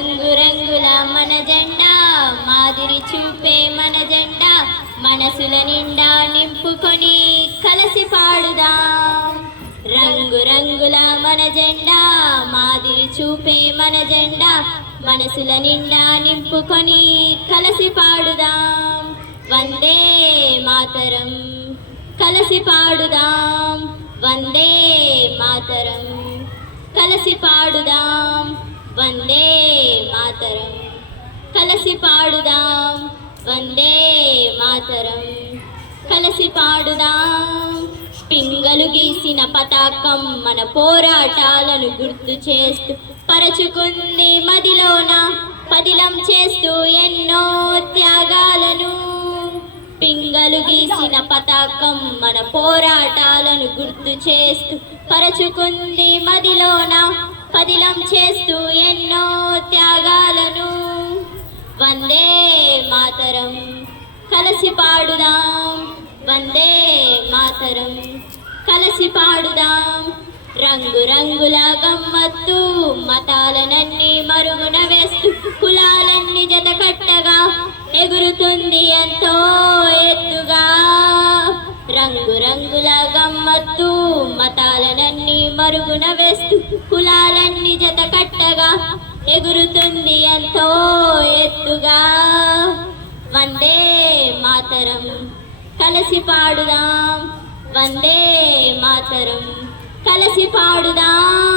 రంగు రంగుల మన జెండా మాదిరి చూపే మన జెండా మనసుల నిండా నింపుకొని కలసి పాడుదాం. రంగు రంగుల మన జెండా మాదిరి చూపే మన జెండా మనసుల నిండా నింపుకొని కలసి పాడుదాం. వందే మాతరం కలసి పాడుదాం. వందే మాతరం కలసి పాడుదాం. వందే మాతరం. కలసి పాడుదాం. వందే మాతరం. కలసి పాడుదాం. పింగలు గీసిన పతాకం మన పోరాటాలను గుర్తు చేస్తూ పరచుకుంది మదిలోన. పదిలం చేస్తూ ఎన్నో త్యాగాలను. పింగలు గీసిన పతాకం మన పోరాటాలను గుర్తు చేస్తూ పరచుకుంది మదిలోన. పదిలం చేస్తూ ఎన్నో త్యాగాలను. వందే మాతరం కలసి పాడుదాం. వందే మాతరం కలసి పాడుదాం. రంగు రంగుల గమ్మత్తు మతాలనన్నీ మరుగున వేస్తూ కులాలన్నీ జత కట్టగా ఎగురుతుంది ఎంతో ఎత్తుగా. రంగు రంగుల గమ్మత్తు మతాలనన్నీ పరుగున వేస్తూ కులాలన్నీ జత కట్టగా ఎగురుతుంది ఎంతో ఎత్తుగా. వందే మాతరం కలసి పాడుదాం. వందే మాతరం కలసి పాడుదాం.